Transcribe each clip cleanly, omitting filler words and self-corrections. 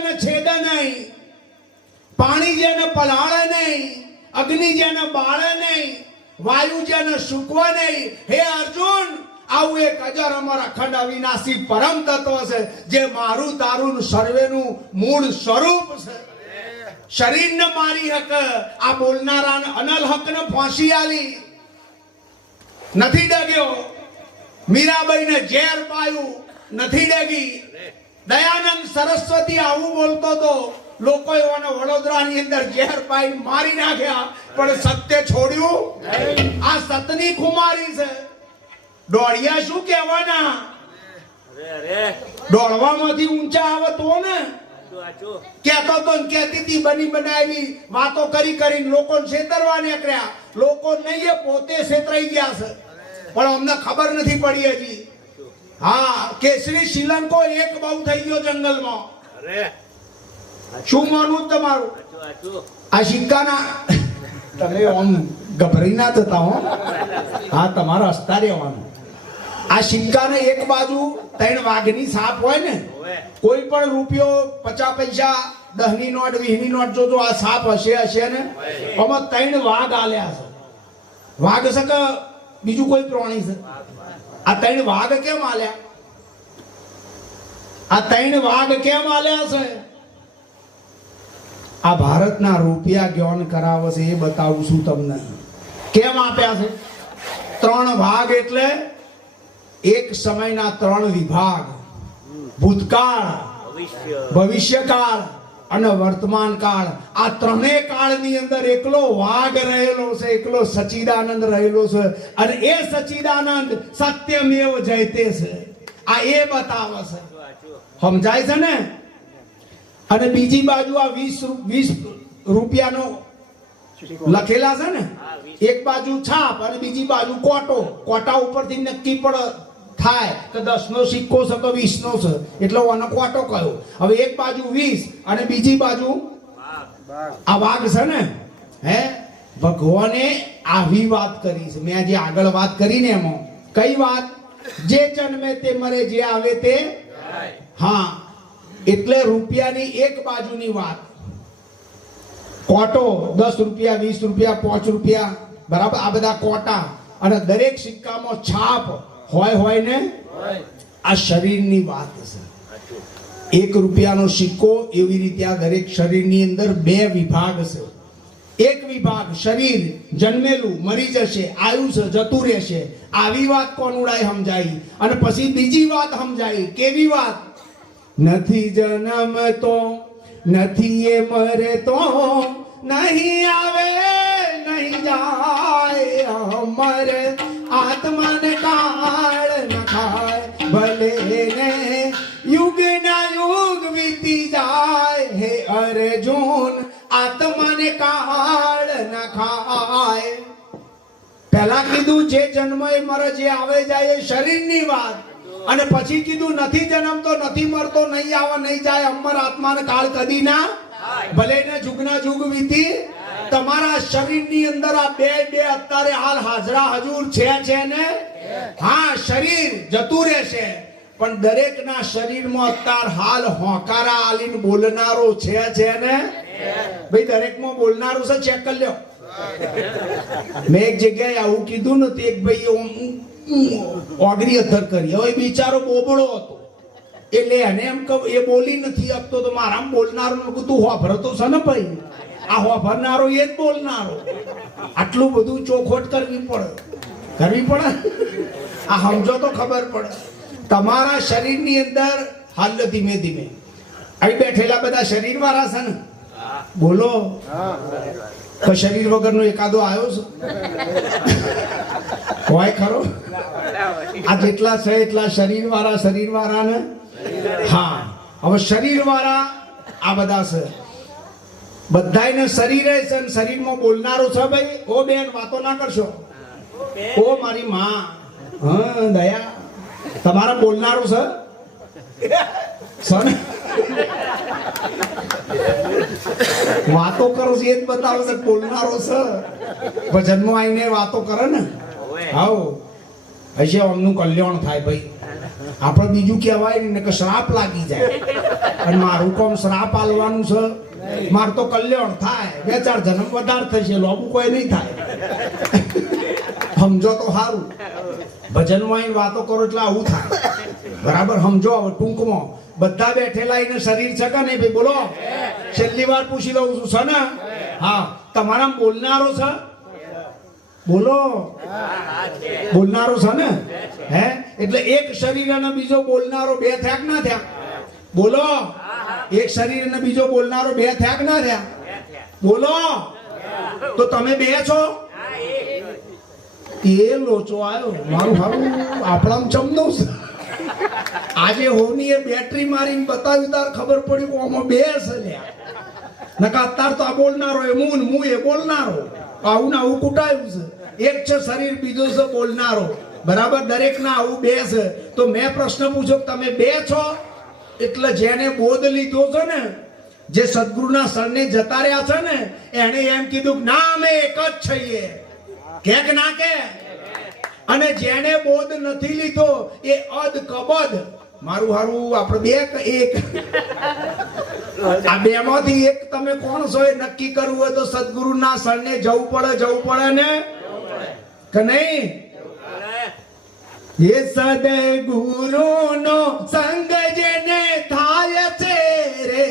જેને છેદે નહીં, પાણી જેને પલાળે નહીં, અગ્નિ જેને બાળે નહીં, વાયુ જેને સૂકવે નહીં. હે અર્જુન, આવું એક અજર અમર અખંડ અવિનાશી પરમ તત્વ છે જે મારું તારું સર્વેનું મૂળ સ્વરૂપ છે. શરીરને મારી હક આ બોલનારાને અનલ હકને ફાંસી આલી નથી ડગ્યો. મીરાબાઈને ઝેર પાયું નથી ડગી. દયાનંદ સરસ્વતી આવું બોલતો તો લોકો એવાને વડોદરાની અંદર ઝેર પાઈ મારી નાખ્યા, પણ સત્ય છોડ્યું. આ સતની ખુમારી છે. દોડિયા શું કહેવાના? દોડવામાંથી ઊંચા આવે તો ને કહેતો તો કહેતી હતી બની બનાવી વાતો કરી કરીને લોકોને છેતરવા નીકળ્યા. લોકો નહીં, એ પોતે છેતરાઈ ગયા છે, પણ અમને ખબર નથી પડી હજી. હા, કેસરી શ્રીલંકો એક બહુ થઈ ગયો જંગલમાં. શું માનવું તમારું? આ સિક્કાના તમે આમ ગભરાઈ ના થતા હો. હા, તમારે હસતા રહેવાનું. આ સિક્કાને એક બાજુ 3 વાઘની છાપ હોય ને, કોઈ પણ રૂપિયો 50 પૈસા 10ની નોટ 20ની નોટ જોજો આ છાપ હશે ને, આમાં 3 વાઘ આલ્યા છે. વાઘ છે કે બીજું કોઈ પ્રાણી છે? આ 3 વાઘ કેમ આલ્યા? આ 3 વાઘ કેમ આલ્યા છે? આ ભારતના રૂપિયા જ્ઞાન કરાવે છે એ બતાવું છું તમને. કેમ આપ્યા છે? 3 વાઘ એટલે એક સમયના 3 વિભાગ: ભૂતકાળ, ભવિષ્યકાળ અને વર્તમાન કાળ. આ ત્રણેય કાળની અંદર એકલો વાઘ રહેલો છે, એકલો સચ્ચિદાનંદ રહેલો છે, અને એ સચ્ચિદાનંદ સત્યમેવ જયતે છે. આ એ બતાવે છે. સમજાય છે ને? અને બીજી બાજુ આ 20 રૂપિયાનો લખેલા છે ને, એક બાજુ છાપ અને બીજી બાજુ કોટો. કોટા ઉપરથી નક્કી પડે થાય કે 10નો સિક્કો છે કે 20નો છે, એટલે આનો કોટો કયો. હવે એક બાજુ 20 અને બીજી બાજુ આ વાઘ છે ને. હે, ભગવાને આવી વાત કરી છે. મેં જે આગળ વાત કરી ને એમાં કઈ વાત? જે જન્મે તે મરે, જે આવે તે. હા, એટલે રૂપિયાની એક બાજુની વાત. કોટો 10 રૂપિયા, 20 રૂપિયા, 5 રૂપિયા, બરાબર, આ બધા કોટા. અને દરેક સિક્કામાં છાપ હોય ને. આ શરીરની વાત છે. 1 રૂપિયાનો સિક્કો, એવી રીતે આ દરેક શરીરની અંદર 2 વિભાગ છે. એક વિભાગ શરીર જન્મેલું, મરી જશે, આયુષ્ય જતું રહેશે. આવી વાત કોનુડાય સમજાઈ. અને પછી બીજી વાત સમજાઈ. કેવી વાત? નથી જન્મતો, નથી એ મરે તો, નહીં આવે નહીં જાય, અમર આત્માને કાળ ન ખાય, ભલે ને યુગ ના યુગ વીતી જાય. હે અર્જુન, આત્માને કાળ ન ખાય. પહેલા કીધું જે જન્મ એ મરે, જે આવે જાય એ શરીરની વાત. અને પછી કીધું નથી જન્મતો, નથી મરતો, નહીં આવે નહીં જાય, અમર આત્માને કાળ કદી ના, ભલે ને જુગના જુગ વીતી. તમારા શરીરની અંદર આ બે અત્યારે હાલ હાજરા હજુર છે ને. હા, શરીર જતું રહેશે, પણ દરેકના શરીરમાં અત્યારે હાલ હોકારા આલીને બોલનારો છે ને. ભાઈ, દરેકમાં બોલનારું છે, ચેક કરી લ્યો. મેં એક જગ્યાએ આવું કીધું ને, એક ભાઈ ઓગરી અધર કરી. હવે બિચારો બોબડો હતો, એટલે એને એમ કે એ બોલી નથી આપતો, તો મારા બોલનારો તું હોભરતો છે ને ભાઈ. આ હોભરનારો એ જ બોલનારો. આટલું બધું ચોખવટ કરવી પડે. આ સમજો તો ખબર પડે. તમારા શરીરની અંદર હાલ ધીમે ધીમે અહીં બેઠેલા બધા શરીર વાળા છે ને. બોલો, તો શરીર વગરનો એકાદો આવ્યો છે? હોય ખરો? આ જેટલા છે એટલા શરીર વાળા ને. હા, હવે શરીર વાળા આ બધા છે. બધાયને શરીરે છે, શરીરમાં બોલનારો છે. ભાઈ, ઓ બેન, વાતો ના કરશો. ઓ મારી માં, હા દયા, તમારા બોલનારો છે. વાતો કરો છે એ જ બતાવે છે બોલનારો છે. ભજનમાં આવીને વાતો કરે ને. હાઉ હશે, અમનું કલ્યાણ થાય ભાઈ. આપણે બીજું કહેવાય ને કે શ્રાપ લાગી જાય અને મારું કોમ શ્રાપ આલવાનું છે. માર તો કલ્યાણ થાય, 2-4 જન્મ વધારે થશે, લોબુ કોઈ નહીં થાય. સમજો તો સારું. ભજનમાં વાતો કરો એટલે આવું થાય. બરાબર સમજો. હવે ટૂંકમાં બધા બેઠેલા એને શરીર છે કે નહીં ભાઈ? બોલો. છેલ્લી વાર પૂછી લઉં છું, છે ને? હા. તમારા બોલનારો છે? બોલો. બોલનારો છે ને? હે એટલે એક શરીર અને બીજો બોલનારો 2 થયા કે ના થયા? બોલો. એક શરીર અને બીજો બોલનારો 2 થયા કે ના થયા? બોલો. તો તમે 2 છો? એ લોચો આવ્યો મારું હારું આપણામ ચમનો છે. આજે હોની એ બેટરી મારીને બતાવ્યું તાર ખબર પડી કે આમાં 2 છે લ્યા. નકા અત્યાર તો આ બોલનારો એ હું એ બોલનારો આવું ને આવું કુટાયું છે. એક છે શરીર, બીજો છે બોલનારો. બરાબર. દરેક ના આવું 2 છે. તો મેં પ્રશ્ન પૂછ્યો તમે 2 છો? એટલે જેને બોધ લીધો છે ને, જે સદગુરુના શરણે જતા રહ્યા છે ને, એને એમ કીધું કે ના અમે એક જ છીએ. કે ના કે? અને જેને બોધ નથી લીધો એ અદ કબદ. મારું હારું આપણે 2 કે 1? આ 2 માંથી એક તમે કોણ છો એ નક્કી કરવું હોય તો સદગુરુના શરણે જવું પડે ને કે નહીં? એ સદગુરુનો સંગ જેને થાય છે રે,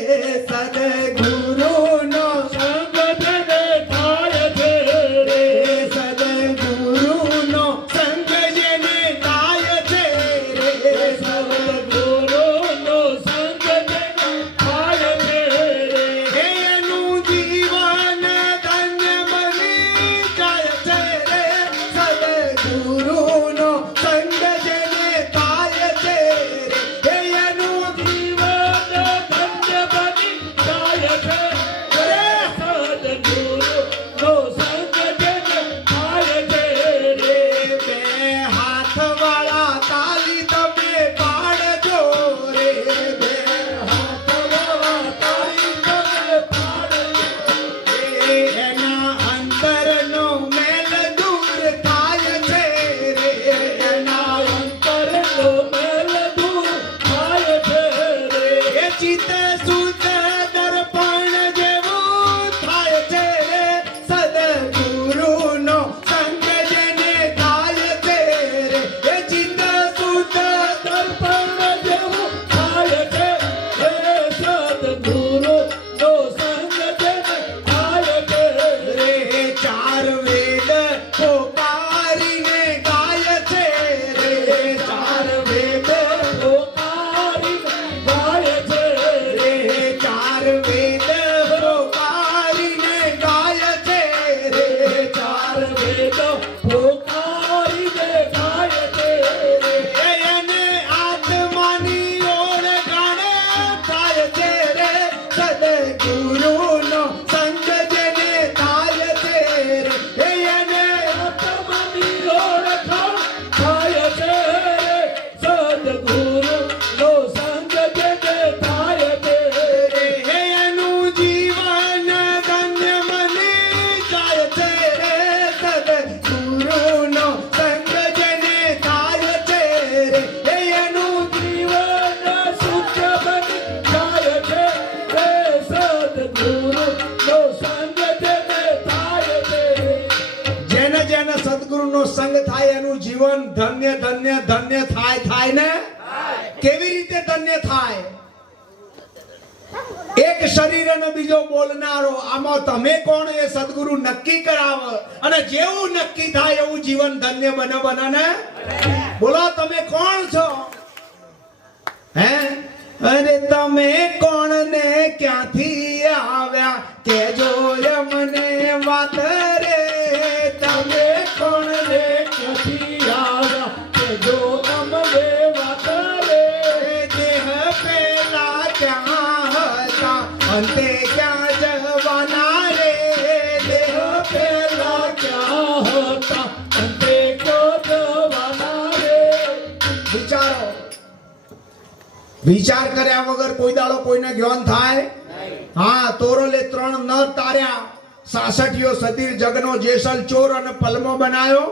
સદગુરુનો સંગ જેને થાય છે રે, સદગુરુનો સંગ જેને થાય છે રે, સદગુરુનો સંગ જેને થાય છે રે, એનું જીવન ધન્ય બની જાય છે રે, સદગુરુનો સંગ જેને થાય છે રે, એનું જીવન ધન્ય બની જાય છે રે, સદગુરુનો સંગ જેને થાય છે રે. 2 હાથ વાળા તાલી તમે પાડજો રે, 2 હાથ વાળા તાલી તમે પાડજો રે, એના અંતરનો મેલ દૂર થાય છે રે, એના અંતરનો મેલ દૂર થાય છે રે, એ ચિત્ત શુદ્ધ દર્પણ જેવું થાય છે રે, સદગુરુનો સંગ જેને થાય છે રે, એ ચિત્ત શુદ્ધ દર્પણ જેવું થાય છે રે, સદગુરુનો સંગ જેને થાય છે રે. 4 વેદ પોકારીને ગાય છે રે, 4 વેદ પોકારીને ગાય છે રે, 4 વેદ પોકારીને ગાય છે રે, 4 વેદ પોકારીને ગાય છે રે, એને આત્માની ઓળખાણ થાય છે રે, સદગુરુનો સંગ જેને થાય છે રે, એને આત્માની ઓળખાણ થાય છે રે, સદગુરુનો સંગ જેને થાય છે રે, એનું જીવન ધન્ય બની જાય છે રે, સદગુરુનો સંગ જેને થાય છે રે, એનું જીવન સુખ બની જાય છે રે, સદગુરુનો સંગ જેને થાય છે. જેને જેને સદગુરુનો સંગ થાય એનું જીવન ધન્ય ધન્ય ધન્ય થાય ને? કેવી રીતે ધન્ય થાય? એક શરીર અને બીજો બોલનારો, આમાં તમે કોણ એ સદગુરુ નક્કી કરાવે અને જેવું નક્કી થાય એવું જીવન ધન્ય બને ને? બોલો તમે કોણ છો? હે અરે તમે કોણ ને ક્યાંથી આવ્યા કેજો મને વાત રે, તમે કોણ ને ક્યાંથી આવ્યા કેજો અમને વાત રે, દેહ પેલા ક્યાં હતા અંતે ક્યાં જવાના રે, દેહ પેલા ક્યાં હતા અંતે ક્યાં જવાના રે. વિચારો. વિચાર કર્યા વગર કોઈ દાડો કોઈને જ્ઞાન થાય? હા. તોરલે 3 ન તાર્યા, 66યો સતીર જગનો જેસલ ચોર અને પલમો બનાયો.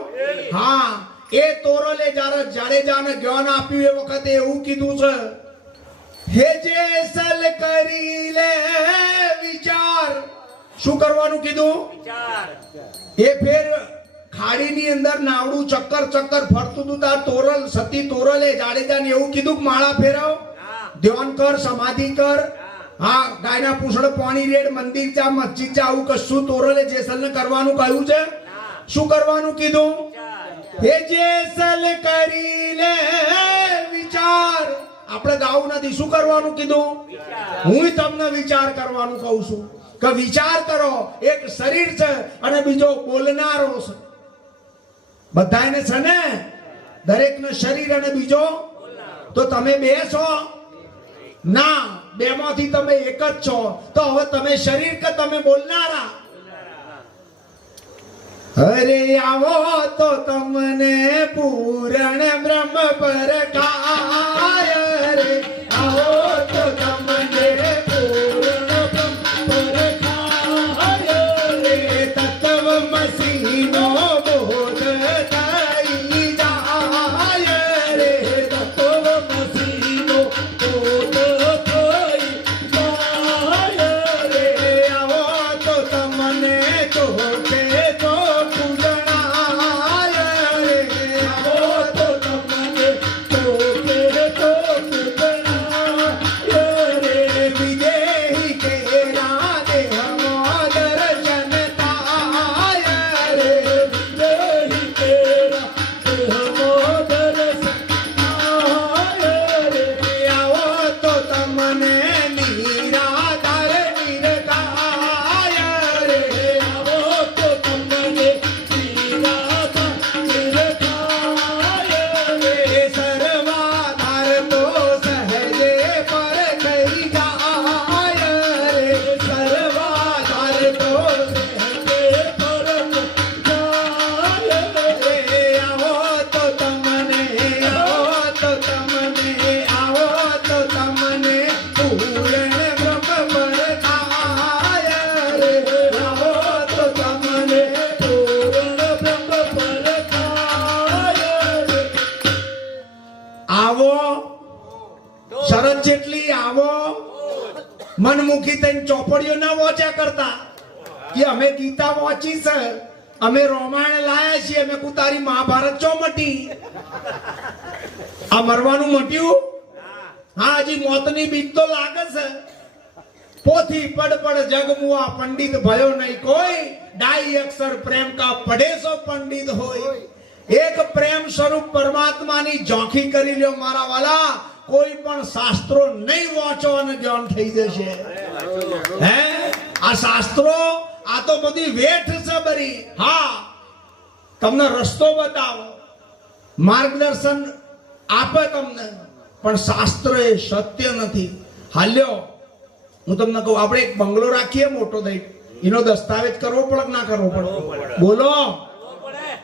હા. એ તોરલે જ્યારે જાડેજાને જ્ઞાન આપ્યું એ વખતે એવું કીધું છે, હે જેસલ કરી લે વિચાર. શું કરવાનું કીધું? વિચાર. એ ફેર ખાડીની અંદર નાવડું ચક્કર ચક્કર ફરતું હતું તાર તોરલ સતી તોરલે જાડેજાને એવું કીધું કે માળા ફેરવ, ધ્યાન કર, સમાધિ કર, હા ગાયના પૂંછડે પાણી રેડ, મંદિર જા, મસ્જિદ જા, આવું કશું તોરલે જેસલને કરવાનું કહ્યું છે. શું કરવાનું કીધું? હે જેસલ કરી લે વિચાર. આપણે ગાવું નથી. શું કરવાનું કીધું? હું તમને વિચાર કરવાનું કહું છું કે વિચાર કરો. એક શરીર છે અને બીજો બોલનારો છે. બધાને છે ને, દરેકનું શરીર અને બીજો. તો તમે બે છો ના, બે માંથી તમે એક જ છો. તો હવે તમે શરીર કે તમે બોલનારા? અરે આવો તો તમને પૂરણ બ્રહ્મ પર કાય. રે આવો તો તમને પૂરણ બ્રહ્મ પર કાય. રે તત્વમસીનો બોધ થઈ જાય. રે તત્વમસીનો બોધ થઈ જાય. રે આવો તો તમને ચોખે તો શરત જેટલી આવો. મનમુખી થઈને ચોપડીઓ ના વાંચ્યા કરતા કે અમે ગીતા વાંચી છે, અમે રામાયણ લાયા છીએ, અમે તારી મહાભારત ચો મટી. આ મરવાનું મટ્યું? હા, હજી મોતની બીક તો લાગે છે. પોથી પડ જગમુઆ પંડિત ભયો નહીં કોઈ. ડાઈ અક્ષર પ્રેમ કા પડેસો પંડિત હોય. એક પ્રેમ સ્વરૂપ પરમાત્માની ઝોંખી કરી લ્યો મારા વાલા. કોઈ પણ શાસ્ત્રો નહીં વાંચો અને જ્ઞાન થઈ જશે. હે, આ શાસ્ત્રો આ તો બધી વેઠ છે બરી. હા, તમને રસ્તો બતાવો, માર્ગદર્શન આપે તમને, પણ શાસ્ત્ર એ સત્ય નથી. હાલ્યો હું તમને કહું, આપણે એક બંગલો રાખીએ મોટો દઈ, એનો દસ્તાવેજ કરવો પડે કે ના કરવો પડે? બોલો,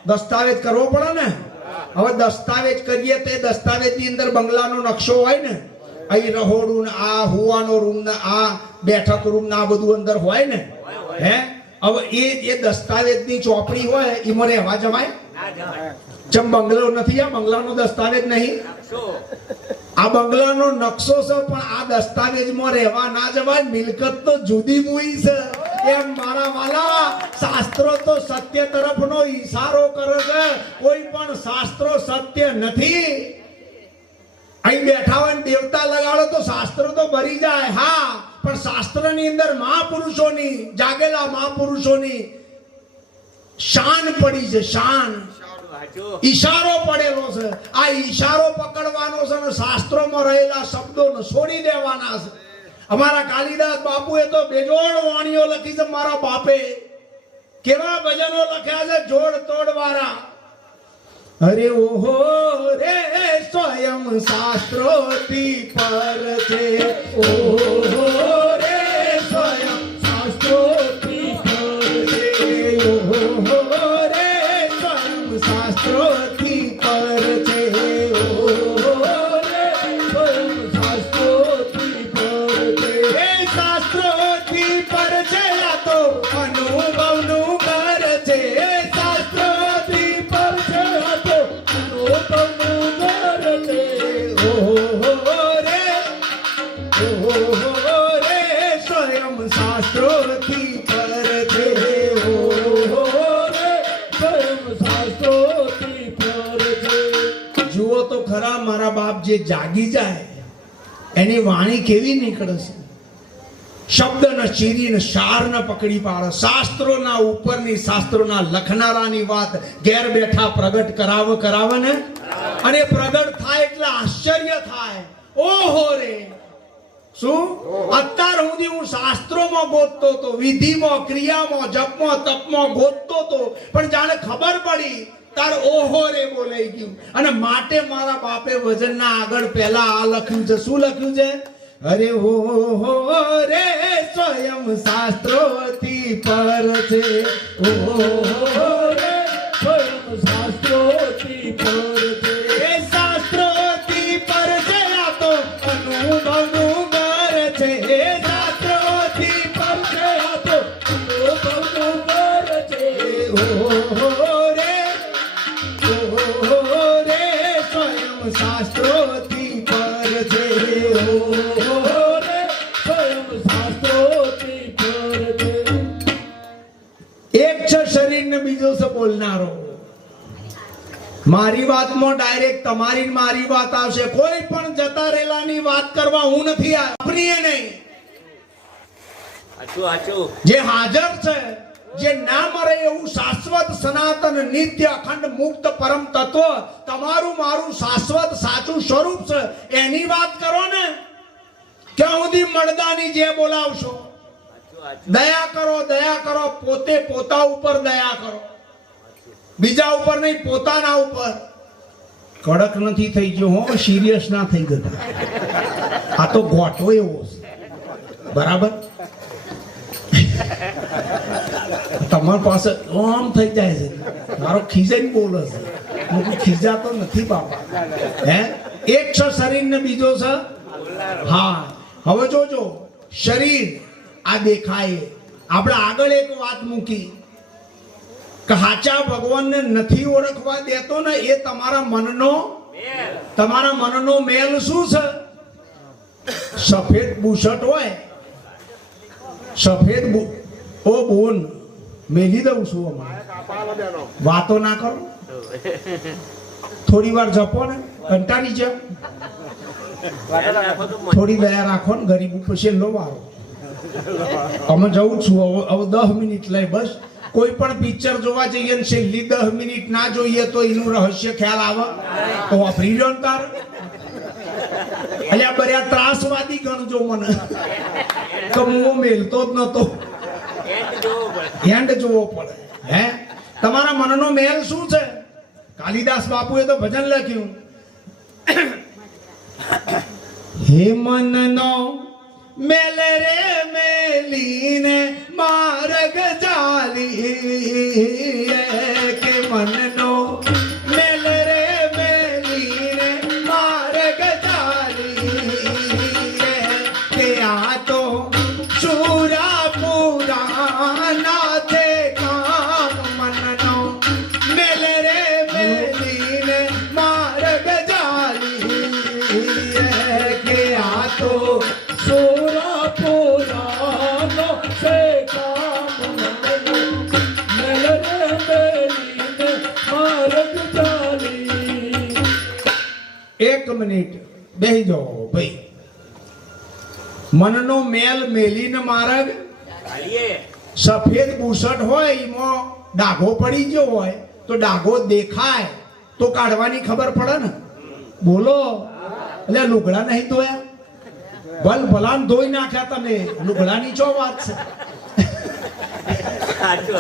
દસ્તાવેજ કરવો પડે ને. હવે દસ્તાવેજ કરીએ તે દસ્તાવેજ ની અંદર બંગલાનો નકશો હોય ને, અહીં રહોડું ને આ હુવાનો રૂમ ને આ બેઠક રૂમ ને આ બધું અંદર હોય ને. હે, હવે એ દસ્તાવેજ ની ચોપડી હોય એમાં રહેવા જવાય? ચમ બંગલો નથી, આ બંગલાનો દસ્તાવેજ નહીં. આ બંગલાનો નકશો છે પણ આ દસ્તાવેજમાં રહેવા ના જવાય. મિલકત તો જુદી મુઈ છે. એમ મારા વાલા, શાસ્ત્રો તો સત્ય તરફનો ઈશારો કરે છે. કોઈ પણ શાસ્ત્રો સત્ય નથી. અહીં બેઠા હોય દેવતા લગાડો તો શાસ્ત્ર તો ભરી જાય. હા, પણ શાસ્ત્રની અંદર મહાપુરુષોની, જાગેલા મહાપુરુષોની શાન પડી છે. શાન, ઈશારો પડેલો છે. આ ઈશારો પકડવાનો છે અને શાસ્ત્રોમાં રહેલા શબ્દોને છોડી દેવાના છે. અમારા કાલિદાસ બાપુએ તો બેજોડ વાણીઓ લખી છે. મારા બાપે કેવા ભજનો લખ્યા છે, જોડ તોડ વાળા. અરે ઓહો રે સ્વયં શાસ્ત્રોથી પર છે. ઓહો રે સ્વયં શાસ્ત્રોથી પર છે. ઓહો રે સ્વયં શાસ્ત્રોથી પર છે. ઓહો રે સ્વયં શાસ્ત્રોથી પર છે. એ શાસ્ત્રોથી પર છે, આ તો અનુભવનું ઘર છે. શાસ્ત્રોથી પર છે, આ તો જે જાગી જાય એની વાણી કેવી નીકળે છે? શબ્દને ચીરીને સારને પકડી પાડે. શાસ્ત્રોના ઉપરની, શાસ્ત્રોના લખનારાની વાત ઘેર બેઠા પ્રગટ કરાવે ને, અને પ્રગટ થાય એટલે આશ્ચર્ય થાય. ઓહો રે, શું અત્યાર સુધી હું શાસ્ત્રોમાં ગોતતો હતો, વિધિમાં, ક્રિયામાં, જપમાં, તપમાં ગોતતો હતો, પણ જાણે ખબર પડી તાર ઓહો રે બોલાઈ ગયું. અને માટે મારા બાપે વજનના આગળ પહેલા આ લખ્યું છે. શું લખ્યું છે? અરે ઓહો રે સ્વયં શાસ્ત્રોથી પર છે. ઓહો રે સ્વયં શાસ્ત્રોથી પર છે. એ શાસ્ત્રોથી પર છે, આ તો અનુભવનું ઘર છે. એ શાસ્ત્રોથી પર છે, આ તો અનુભવનું ઘર છે. ઓહો રે સ્વયં શાસ્ત્રોથી પર છે. એક છે શરીર ને બીજો છે બોલનારો. મારી વાતમાં ડાયરેક્ટ તમારી મારી વાત આવશે. કોઈ પણ જતા રહેલાની વાત કરવા હું નથી આપણી નહીં. જે હાજર છે, જે ના મરે એવું શાશ્વત સનાતન નિત્ય અખંડ મુક્ત પરમ તત્વ તમારું મારું શાશ્વત સાચું સ્વરૂપ છે, એની વાત કરો ને. ક્યાં સુધી મળદાની જે બોલાવશો? દયા કરો, દયા કરો. પોતે પોતા ઉપર દયા કરો, બીજા ઉપર નહીં, પોતાના ઉપર. કડક નથી થઈ ગયો હો, સિરિયસ ના થઈ જતા. આ તો ગોઠવો એવો છે, બરાબર? તમારી પાસે આમ થઈ જાય છે, મારો ખીજાઈને બોલે છે. હું ખીજાતો નથી બાપા. હે, એક છે શરીર ને બીજો છે. હા, હવે જોજો, શરીર આ દેખાય. આપણે આગળ એક વાત મૂકી કે હાચા ભગવાનને નથી ઓળખવા દેતો ને, એ તમારા મનનો મેલ શું છે? સફેદ બુશર્ટ હોય, સફેદ ઓ બોન મેલી દઉં છું. વાતો ના કરો, થોડી વાર જપો ને, કંટાળી જાવ. થોડી દયા રાખો ને, ગરીબ ઉપર છેલ્લો વારો. અમે જવું છું હવે 10 મિનિટ લઈ, બસ. કોઈ પણ પિક્ચર જોવા જઈએ ને છેલ્લી 10 મિનિટ ના જોઈએ તો એનું રહસ્ય ખ્યાલ આવે તો વાપરી લો તાર. અલ્યા બર્યા ત્રાસવાદી ગણજો મને, તો હું મેલતો જ નતો. એન્ડ જોવો પડે. હે, તમારા મનનો મેલ શું છે? કાલિદાસ બાપુએ તો ભજન લખ્યું, હે મનનો મેલ રે મેલીને માર્ગ ચાલી. કે મનનો મેલ રે મેલીને માર્ગ ચાલી. કે આ તો શુરા પુરા નાથે કામ. મનનો મેલ રે મેલીને માર્ગ ચાલી. કે આ તો એક મિનિટ બેહી જાઓ ભાઈ. મનનો મેલ મેલીને માર્ગ. સફેદ બુશર્ટ હોય, એમાં ડાઘો પડી ગયો હોય તો ડાઘો દેખાય તો કાઢવાની ખબર પડે ને. બોલો, એટલે લુગડા નહીં ધોયા? ભલ ભલાન ધોઈ નાખ્યા તમે, લુગડાની ચો વાત છે?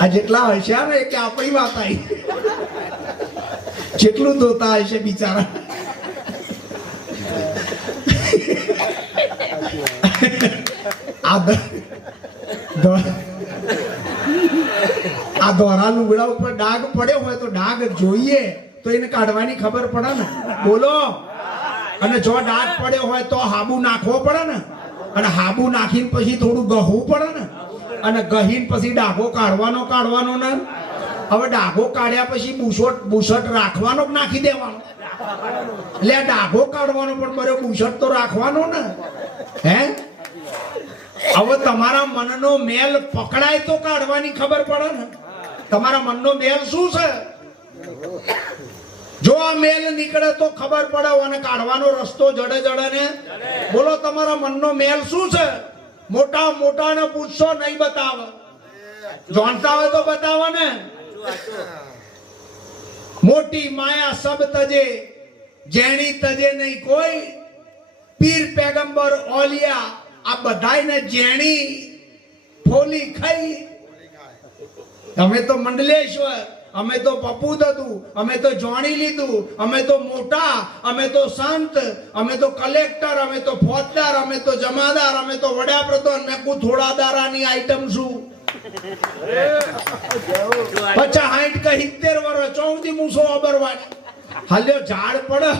આ જેટલા હશે ને કે આપણી વાત આવી. જેટલું ધોતા હશે બિચારા. આ દોરા લુગડા ઉપર ડાઘ પડ્યો હોય તો ડાઘ જોઈએ તો એને કાઢવાની ખબર પડે ને. બોલો, અને જો ડાઘ પડ્યો હોય તો હાબુ નાખવો પડે ને, અને હાબુ નાખીને પછી થોડું ગહવું પડે ને, અને ગહીને પછી ડાઘો કાઢવાનો ને. હવે ડાઘો કાઢ્યા પછી બુશર્ટ રાખવાનો કે નાખી દેવાનો? એટલે ડાઘો કાઢવાનો પણ બરો બુશર્ટ તો રાખવાનો ને. હે, હવે તમારા મનનો મેલ પકડાય તો કાઢવાની ખબર પડે ને. તમારા મનનો મેલ શું છે? જો આ મેલ નીકળે તો ખબર પડે અને કાઢવાનો રસ્તો જડે જડે ને. બોલો તમારા મનનો મેલ શું છે? મોટા મોટાને પૂછશો નહીં બતાવે, જાણતા હોય તો બતાવે ને. મોટી માયા સબ તજે, જેણી તજે નહીં કોઈ. પીર પેગંબર ઓલિયા આ બધાયને જેણી ફોલી ખાઈ. અમે તો મંડલેશ્વર, અમે તો પપ્પુ દદુ, અમે તો જાણી લીધું, અમે તો મોટા, અમે તો સંત, અમે તો કલેક્ટર, અમે તો ફોજદાર, અમે તો જમાદાર, અમે તો વડાપ્રધાન. મેં કુ થોડા દારાની આઈટમ શું? 50 60 કે 70 વર્ષ 14 મૂસો અબરવાની હાલ્યો. ઝાડ પડે,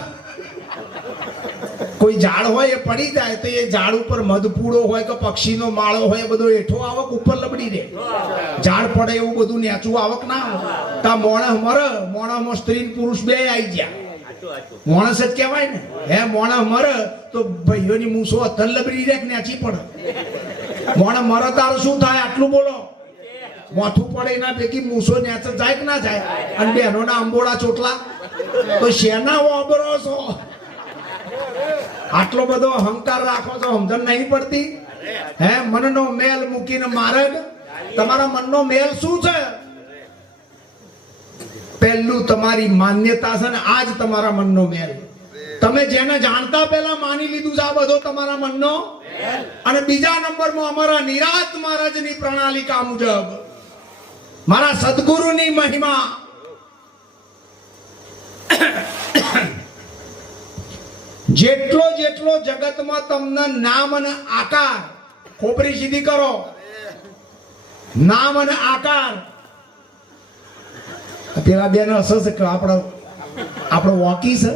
કોઈ ઝાડ હોય એ પડી જાય તો એ ઝાડ ઉપર મધપૂડો હોય કે પક્ષીનો માળો હોય એ બધો હેઠો આવક ઉપર લબડી રહે. ઝાડ પડે એવું બધું નેચું આવક ના આવે. તા મોણસ મરે, મોણસમાં સ્ત્રી પુરુષ બે આવી ગયા. માણસ જ કહેવાય ને. હે મોણસ મરે તો ભાઈઓની મૂસો અત્તર લબડી રહે કે નેચી પડે. મોણસ મરે તારું શું થાય? આટલું બોલો. માથું પડે એના પૈકી મૂસો નેચ જાય કે ના જાય? અને બહેનોના અંબોડા ચોટલા તો શેના વાબરો છો? આટલો બધો અહંકાર રાખો છો, સમજણ નહીં પડતી? હે મનનો મેલ મૂકીને મારે. તમારા મનનો મેલ શું છે? પહેલું તમારી માન્યતા છે ને આજ તમારા મનનો મેલ. તમે જેને જાણતા પહેલા માની લીધું છે આ બધો તમારા મનનો. અને બીજા નંબરમાં અમારા નિરાત મહારાજની પ્રણાલિકા મુજબ, મારા સદગુરુની મહિમા, જેટલો જેટલો જગતમાં તમને નામ અને આકાર, ખોપરી સીધી કરો, નામ અને આકાર. પેલા બેન હશે કે આપણો વોકી છે.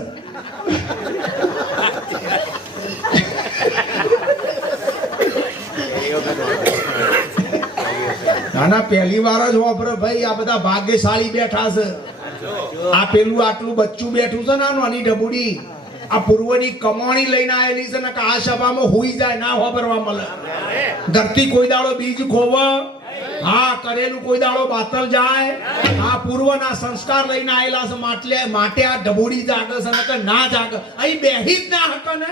નાના પહેલી વાર જ વાપરે ભાઈ. આ બધા ભાગ્યશાળી બેઠા છે. આ પેલું આટલું બચ્ચું બેઠું છે નાનું, આની ઢબુડી આ પૂર્વની કમાણી લઈને આવેલી છે ને કે આ સભામાં હુઈ જાય ના વાપરવા મળે. ધરતી કોઈ દાડો બીજ ખોવા, હા કરેલું કોઈ દાડો બાતલ જાય. આ પૂર્વના સંસ્કાર લઈને આવેલા છે માટે આ ઢબુડી જાગે છે ને કે ના જાગે. અહીં બેહી જ ના હકે ને.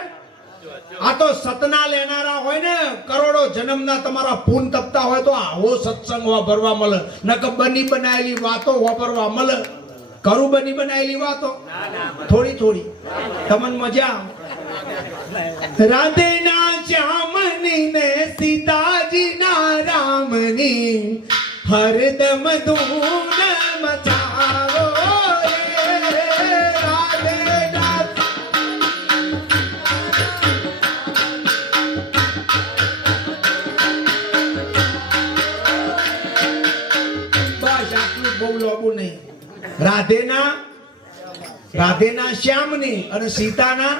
આ તો સતના લેનારા હોય ને, કરોડો જન્મના તમારા પૂન તપતા હોય તો આવો સત્સંગ વાપરવા મળે. ન કે બની બનાયેલી વાતો વાપરવા મળે. કરું બની બનાયેલી વાતો થોડી થોડી તમને મજા. રાધે ના શ્યામની ને સીતાજી ના રામની હરદમ ધૂમ મચાવો. રાધેના શ્યામની અને સીતાના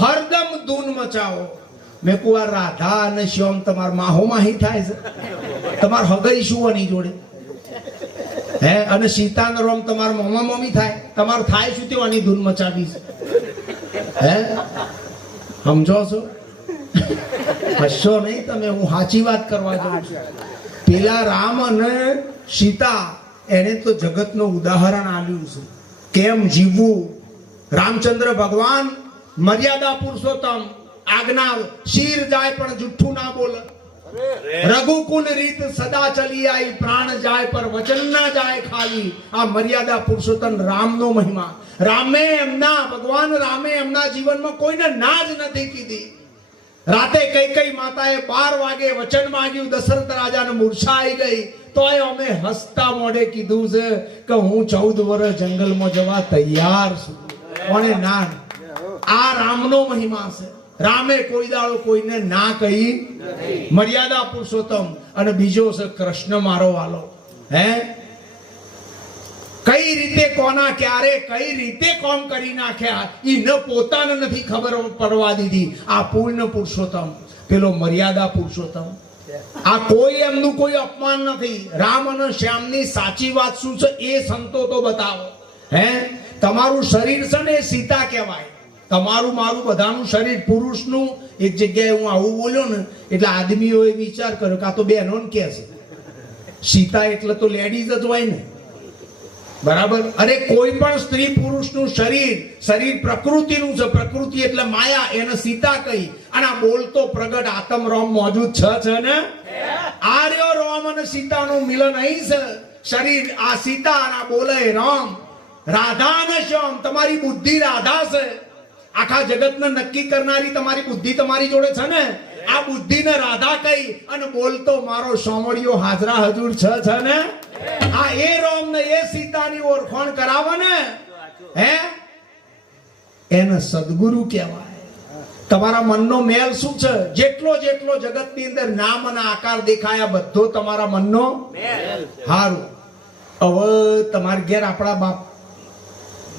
હરદમ ધૂન મચાવો. મેં કહું આ રાધા અને શ્યામ તમાર માહો માહી થાય છે? તમાર હગઈ શું આની જોડે? હે અને સીતા ને રોમ તમાર મોમા મોમી થાય? તમારું થાય શું તેવું આની ધૂન મચાવી છે? હે સમજો છો? હસો નહીં તમે, હું સાચી વાત કરવા જાઉં છું. પેલા રામ અને સીતા એને તો જગતનું ઉદાહરણ આપ્યું છે કેમ જીવવું. રામચંદ્ર ભગવાન મર્યાદા પુરુષોત્તમ, આજ્ઞા શીર જાય પણ જુઠ્ઠું ના બોલે. રઘુકુલ રીત સદા ચલી આવી, પ્રાણ જાય પર વચન ના જાય ખાલી. આ મર્યાદા પુરુષોત્તમ રામનો મહિમા. ભગવાન રામે એમના જીવનમાં કોઈને ના જ નથી કીધી. રાતે કઈ માતાએ 12 વાગે વચન માંગ્યું, દશરથ રાજાને મૂર્છા આવી ગઈ. તોય અમે હસતા મોઢે કીધું છે કે હું 14 વર્ષ જંગલમાં જવા તૈયાર છું. કોને ના? આ રામનો મહિમા છે. રામે કોઈ દાડો કોઈને ના કહી. મર્યાદા પુરુષોત્તમ. અને બીજો છે કૃષ્ણ મારો વાલો. હે કઈ રીતે કોના ક્યારે કઈ રીતે કોમ કરી નાખ્યા ઈ ન પોતાને નથી ખબર પડવા દીધી. આ પૂર્ણ પુરુષોત્તમ, પેલો મર્યાદા પુરુષોત્તમ. આ કોઈ એમનું કોઈ અપમાન નથી. રામ અને શ્યામની સાચી વાત શું છે એ સંતો તો બતાવો. હે તમારું શરીર છે ને એ સીતા કહેવાય. તમારું મારું બધાનું શરીર પુરુષનું. એક જગ્યાએ હું આવું બોલ્યો ને એટલે આદમીઓએ વિચાર કર્યો કે આ તો બહેનો ને કે છે. સીતા એટલે તો લેડીઝ જ હોય ને. બરાબર. અરે કોઈ પણ સ્ત્રી પુરુષનું શરીર પ્રકૃતિનું છે. પ્રકૃતિ એટલે માયા, એને સીતા કહી. અને આ બોલતો પ્રગટ આત્મ રોમ મોજૂદ છે ને. આ રહ્યો રોમ અને સીતાનું મિલન અહીં છે. શરીર આ સીતા અને આ બોલે રામ. રાધા અને શ્યામ. તમારી બુદ્ધિ રાધા છે. આખા જગતને નક્કી કરનારી તમારી બુદ્ધિ તમારી જોડે છે ને. આ બુદ્ધિને રાધા કહી અને બોલતો મારો સોમળિયો હાજરા હજુર છે ને. આ એ રોમ ને એ સીતાની ઓળખાણ કરાવે ને, હે, એને સદગુરુ કહેવાય. તમારા મનનો મેલ શું છે? જેટલો જગતની અંદર નામ અને આકાર દેખાયા બધો તમારા મનનો મેલ. હારું, હવે તમારે ઘેર આપણા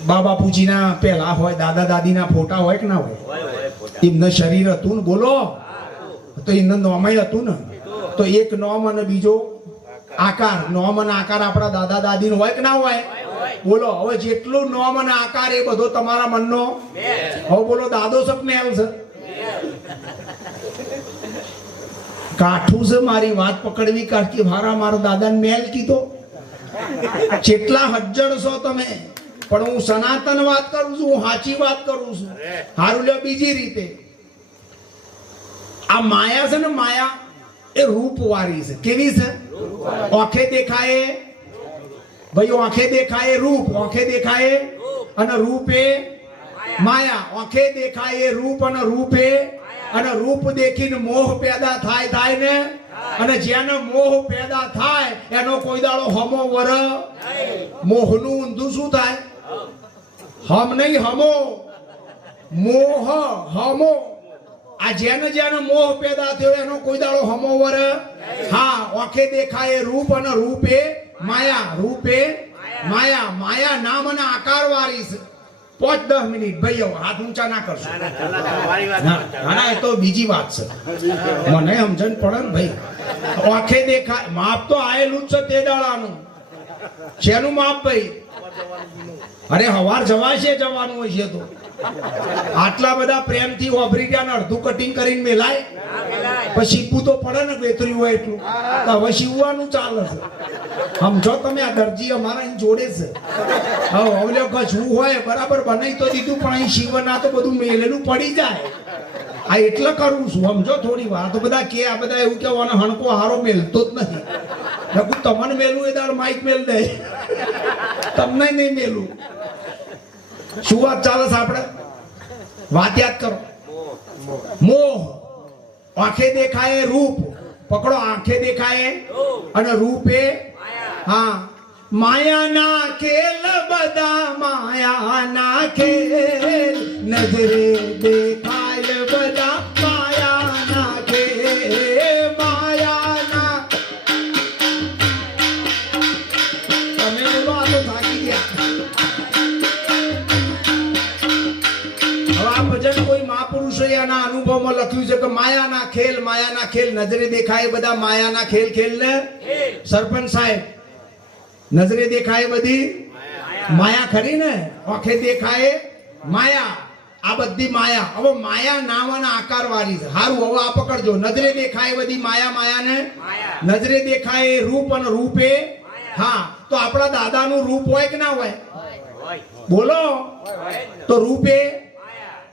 બા બાપુજીના પેલા હોય, દાદા દાદીના ફોટા હોય કે ના હોય? એમનું શરીર હતું ને, બોલો તો એમનું નોમય હતું ને. તો એક નોમ અને બીજો આકાર. નોમ અને આકાર આપણા દાદા દાદી હોય કે ના હોય? બોલો હવે જેટલું નોમ અને આકાર એ બધો તમારા મનનો. હવે બોલો દાદો સક મેલ છે. કાઠું છે મારી વાત પકડવી કાઠી. મારા દાદાને મેલ કીધો. જેટલા હજ્જડ છો તમે, પણ હું સનાતન વાત કરું છું, હું સાચી વાત કરું છું. હારું લ્યો બીજી રીતે, આ માયા છે ને, માયા એ રૂપ વાળી છે. કેવી છે? આંખે દેખાય ભાઈ, આંખે દેખાય રૂપ, આંખે દેખાય અને રૂપે માયા. આંખે દેખાય રૂપ અને રૂપે, અને રૂપ દેખીને મોહ પેદા થાય ને. અને જેને મોહ પેદા થાય એનો કોઈ દાડો હમો વર. મોહનું ઊંધું શું થાય? હમ નહીં, હમો. મોહ હમો. આ જેને મોહ પેદા થયો એનો કોઈ દાડો હમો વર. હા, આંખે દેખાય રૂપ અને રૂપે માયા. રૂપે માયા. માયા નામ અને આકાર વાળી છે. 5-10 મિનિટ ભાઈ, હાથ ઊંચા ના કરશો. ના, એ તો બીજી વાત છે, મને સમજણ પડે ને ભાઈ. આંખે દેખાય માપ તો આયેલું જ છે તે દાડાનું. શેનું માપ ભાઈ? અરે હવાર જવાનું હોય છે તો આટલા બધા પ્રેમથી વાપરી ગયા ને અડધું કટિંગ કરીને મેલાય. પછી શીખવું તો પડે ને, વેતર્યું હોય એટલું. તો હવે શીવવાનું ચાલે છે. સમજો તમે? આ દરજી અમારા અહીં જોડે છે. હવે ગજવું હોય બરાબર બનાવી તો દીધું, પણ અહીં શીવના તો બધું મેલેલું પડી જાય. આ એટલે કરું છું, સમજો? થોડી વાર તો બધા કે, આ બધા એવું કહેવાનું હણકો હારો મેલતો જ નથી. તમને મેલું એ દાડ માઇક મેલ દે, તમને નહીં મેલું. શું વાત ચાલે છે? આપણે વાત યાદ કરો. મોહ. આંખે દેખાય રૂપ. પકડો, આંખે દેખાય અને રૂપે. હા, માયાના ખેલ બધા, માયાના ખેલ. નજરે દેખાય બધા માયાના ખેલ. માયાના. તમે બોલો, આ તો થાકી ગયા. કોઈ મહાપુરુષો એના અનુભવમાં લખ્યું છે કે માયાના ખેલ, માયાના ખેલ. નજરે દેખાય બધા માયાના ખેલ. ખેલ ને સરપંચ સાહેબ, નજરે દેખાય બધી માયા ખરી ને. આંખે દેખાય માયા. આ બધી માયા. હવે માયા નામ અને આકાર વાળી છે. હારું, હવે આ પકડજો. નજરે દેખાય બધી માયા. માયાને નજરે દેખાય રૂપ અને રૂપે. હા, તો આપણા દાદાનું રૂપ હોય કે ના હોય? બોલો તો રૂપે.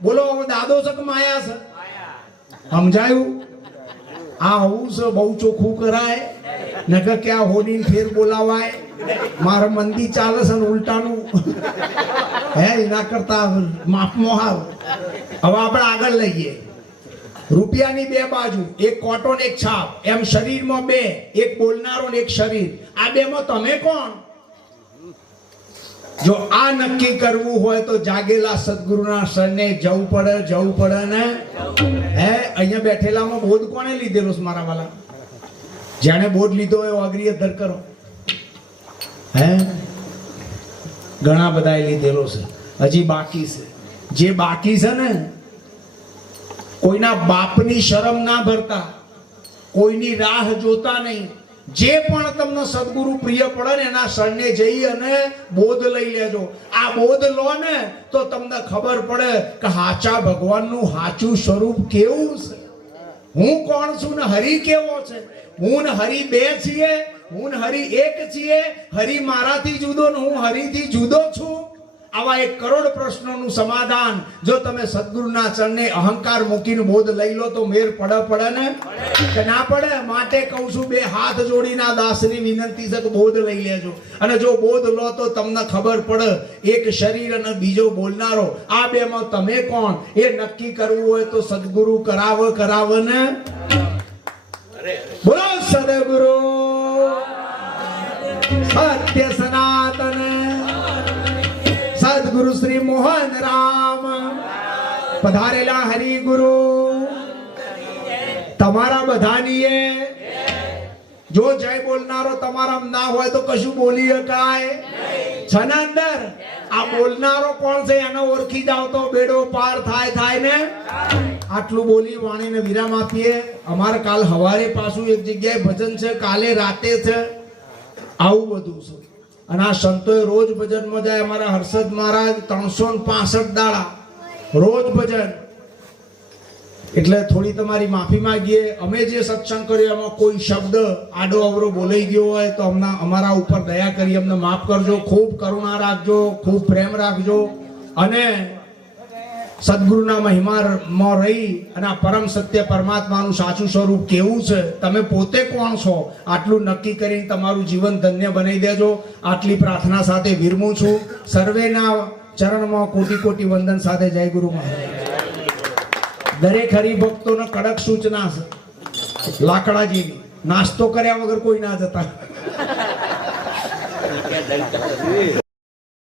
બોલો દાદો છે કે માયા છે? સમજાયું? આ હોવું છે, બહુ ચોખ્ખું કરાય નકર ક્યાં હોની ફેર બોલાવાય. મારે મંદી ચાલે છે ને ઉલટાનું. હે, એના કરતા માપમાં હારું. હવે આપણે આગળ લઈએ. રૂપિયાની બે બાજુ, એક કોટો ને એક છાપ. એમ શરીરમાં બે, એક બોલનારો ને એક શરીર. આ બેમાં તમે કોણ? જો આ નક્કી કરવું હોય તો જાગેલા સદગુરુના શરણે જવું પડે ને. હે, અહીંયા બેઠેલામાં બોધ કોણે લીધેલો છે મારા વાલા? જેને બોધ લીધો હોય અગ્રીય ધર કરો. હે, ઘણા બધા લીધેલો છે, હજી બાકી છે. જે બાકી છે ને, કોઈના બાપની શરમ ના ભરતા, કોઈની રાહ જોતા નહીં. જે પણ તમને સદગુરુ પ્રિય પડે ને એના શરણે જઈ અને બોધ લઈ લેજો. આ બોધ લો ને તો તમને ખબર પડે કે હાચા ભગવાનનું હાચું સ્વરૂપ કેવું છે. હું કોણ છું ને હરિ કેવો છે. હું ને હરિ બે છીએ હું ને હરિ એક છીએ, હરિ મારાથી જુદો ને હું હરિથી જુદો છું. આવા 1 કરોડ પ્રશ્નોનું સમાધાન જો તમે સદગુરુના ચરણે અહંકાર મૂકીને બોધ લઈ લો તો મેર પડે ને કે ના પડે. માટે કહું છું 2 હાથ જોડીને આ દાસની વિનંતી છે કે બોધ લઈ લેજો. અને જો બોધ લો તો તમને ખબર પડે એક શરીર અને બીજો બોલનારો, આ બેમાં તમે કોણ એ નક્કી કરવું હોય તો સદગુરુ કરાવે ને. બોલો સદગુરુ સત્ય સનાતન સદગુરુ શ્રી મોહન રામ પધારેલા હરિગુરુ તમારા બધાની જો જય બોલનારો તમારા ના હોય તો કશું બોલી શકાય છે ને. અંદર આ બોલનારો કોણ છે એને ઓળખી જાવ તો બેડો પાર થાય ને. આટલું બોલી વાણીને વિરામ આપીએ. અમારે કાલ સવારે પાછું એક જગ્યાએ ભજન છે, કાલે રાતે છે, આવું બધું છે. અને આ સંતોએ રોજ ભજનમાં જાય. અમારા હર્ષદ મહારાજ 365 દાડા રોજ ભજન. એટલે થોડી તમારી માફી માંગીએ. અમે જે સત્સંગ કર્યો એમાં કોઈ શબ્દ આડો અવરો બોલાઈ ગયો હોય તો અમારા ઉપર દયા કરી અમને માફ કરજો. ખૂબ કરુણા રાખજો, ખૂબ પ્રેમ રાખજો. અને સદગુરુના મહિમામાં રહી અને આ પરમ સત્ય પરમાત્માનું સાચું સ્વરૂપ કેવું છે, તમે પોતે કોણ છો, આટલું નક્કી કરીને તમારું જીવન ધન્ય બનાવી દેજો. આટલી પ્રાર્થના સાથે વિરમું છું. સર્વેના ચરણમાં કોટી કોટી વંદન સાથે જય ગુરુ મહારાજ. દરેક હરિભક્તોને કડક સૂચના છે લાકડા જેવી, નાસ્તો કર્યા વગર કોઈ ના જતા.